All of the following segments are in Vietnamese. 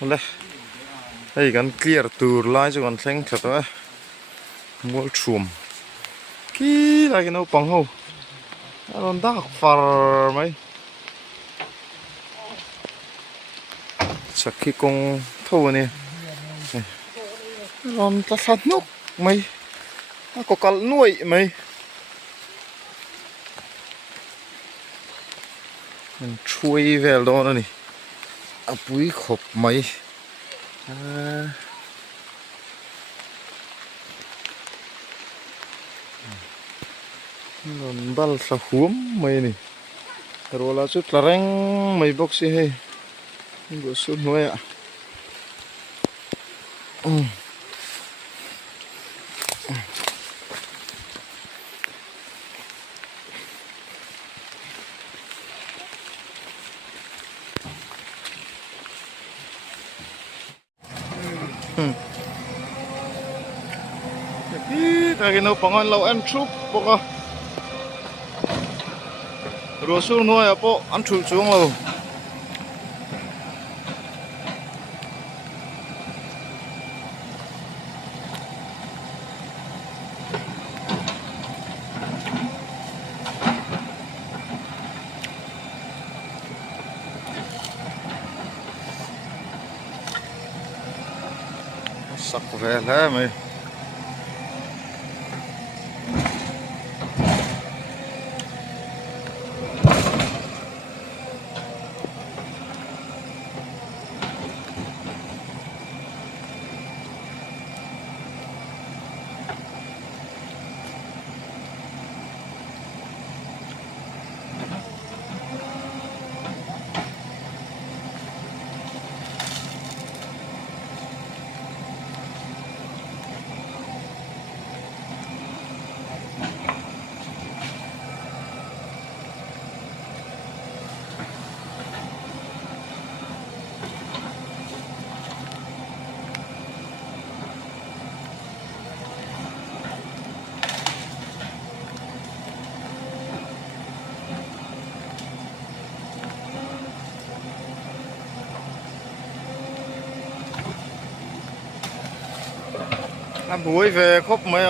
Lê đây gắn clear từ lại cho con xanh thật đấy mua chùm kí lại cái nấu bằng hầu nó đắt phar mấy chắc khi con thâu này nó ta sát nốc mấy nó có cả nuôi mấy mình chui về đó nữa này à bụi khop mấy non bal sa huam mấy này rồi là chút là răng mấy box hay bữa sốt nuôi ạ cái nấu bằng lâu ăn chúp bọc rồi sốt nuôi à bộ ăn chúp xuống lâu sắc về thế mày ăn buổi về khóc mấy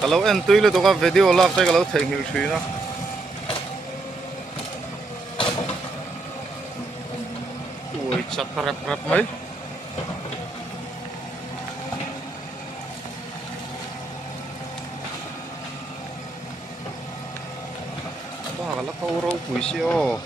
kalau en tui le to ka video lak te kalau theng hil thri na ui chat rap rap mai ba la ka ro pui sio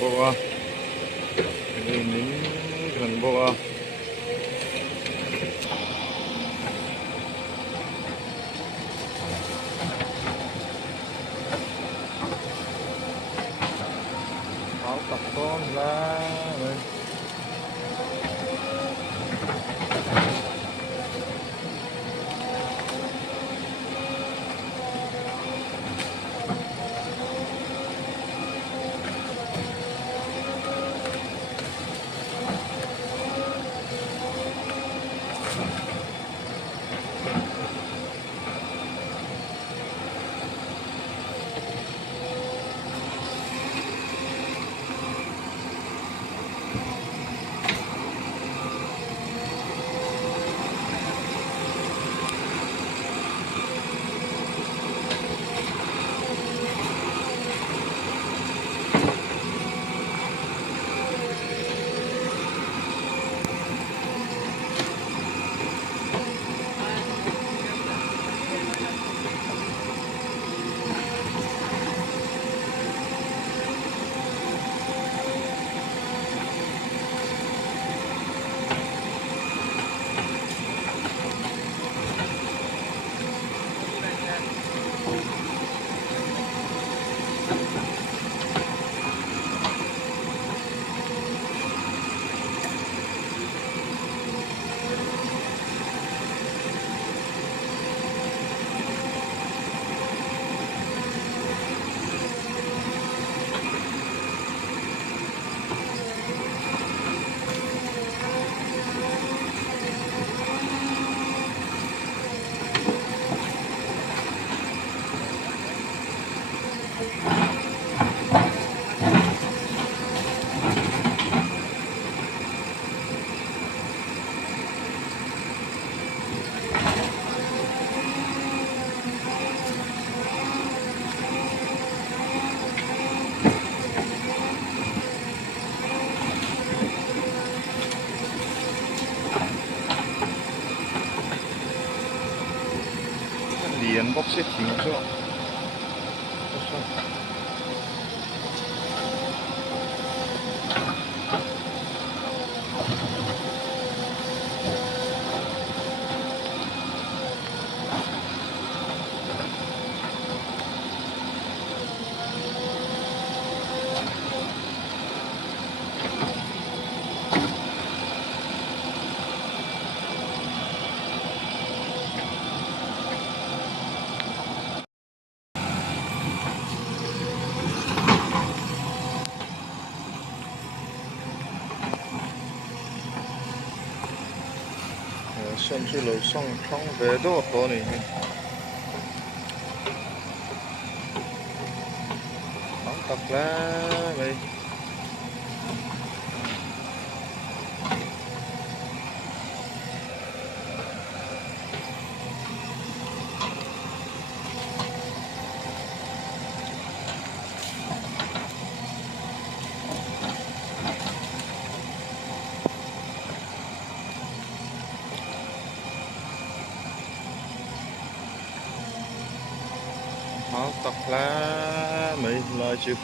bốc à đây nín gần bốc à áo tập con lá đây liền bốc xếp chính cho上去楼上看别的河里面，好得啦咪。Háo tóc lá mấy lo chứ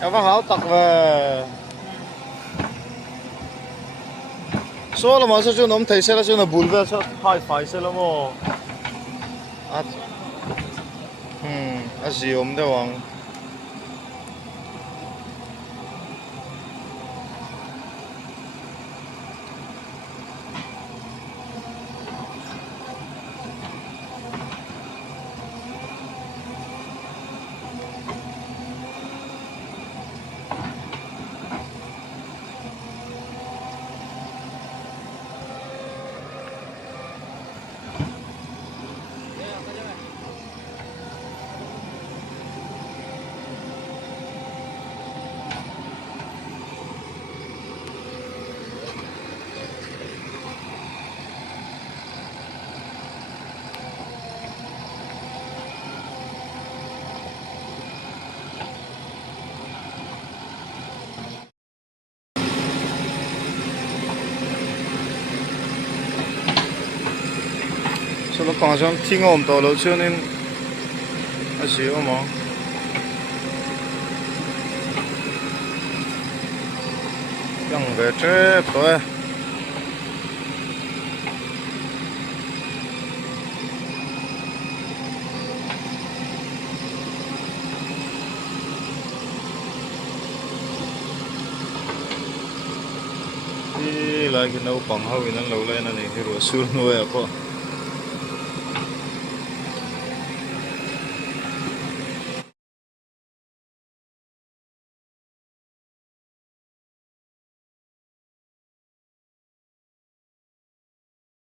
Em có háo tặc về số là mà sao cho nó thấy xe là cho nó bùn về sao phải xe là mà gì ốm đâu anh số là còn trong thi ngồm tàu lâu chưa nên gì mà chẳng về chết thôi đi lại cái nấu bằng hơi nó lâu lên là này thì rồi xưa nuôi à cô